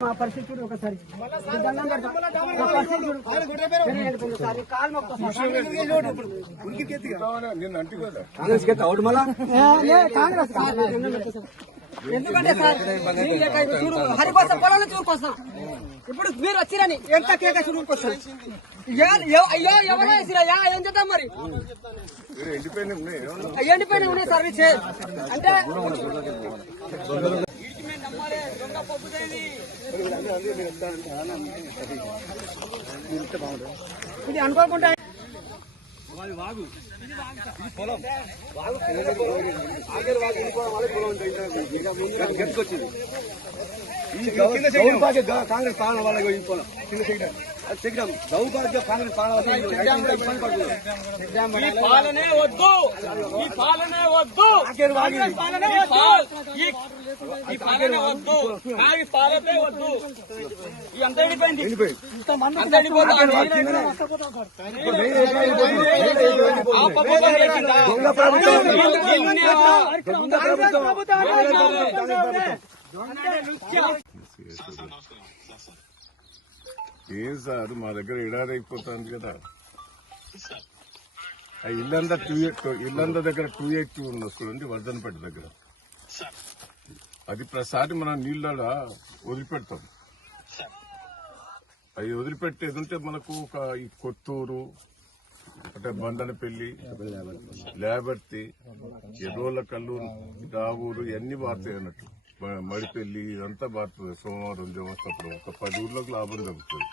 మా పరిస్థితి చూడు ఒకసారి దండం పెడతాం ఎందుకంటే సార్ హరి కోసం పొలాల చూరుకొస్తాం ఇప్పుడు మీరు వచ్చిరని ఎంత కేక చూరుకొస్తాం అయ్యో ఎవరో వేసిరయ్యా ఏం చేద్దాం మరి ఎండిపోయినా ఉన్నాయి సర్వీస్ అంటే ఇది అనుకోకుండా కాంగ్రెస్ పాలన వాళ్ళ కాంగ్రెస్ పాలనే వద్దు ఈ పాలనే వద్దు ఈ పాలనే వద్దు ఈ పాలనే వద్దు ఈ అంతా ఎండిపోయింది ఏం సార్ మా దగ్గర ఎడారి అయిపోతుంది కదా ఆ ఇల్లంతా ఇల్లంతా దగ్గర 282 ఉన్న చూడండి వర్ధనపేట దగ్గర అది ప్రసారి మనం నీళ్ళ వదిలిపెడతాం అవి వదిలిపెట్టేది ఉంటే మనకు ఈ కొత్తూరు అంటే బండనపల్లి లేబర్తి ఎర్రోళ్ళ కల్లు రావూరు ఇవన్నీ బారుతాయి అన్నట్టు మడిపల్లి ఇదంతా బారుతుంది సోమవారం దేవస్థానం ఒక 10 ఊర్లకు లాభం జరుగుతుంది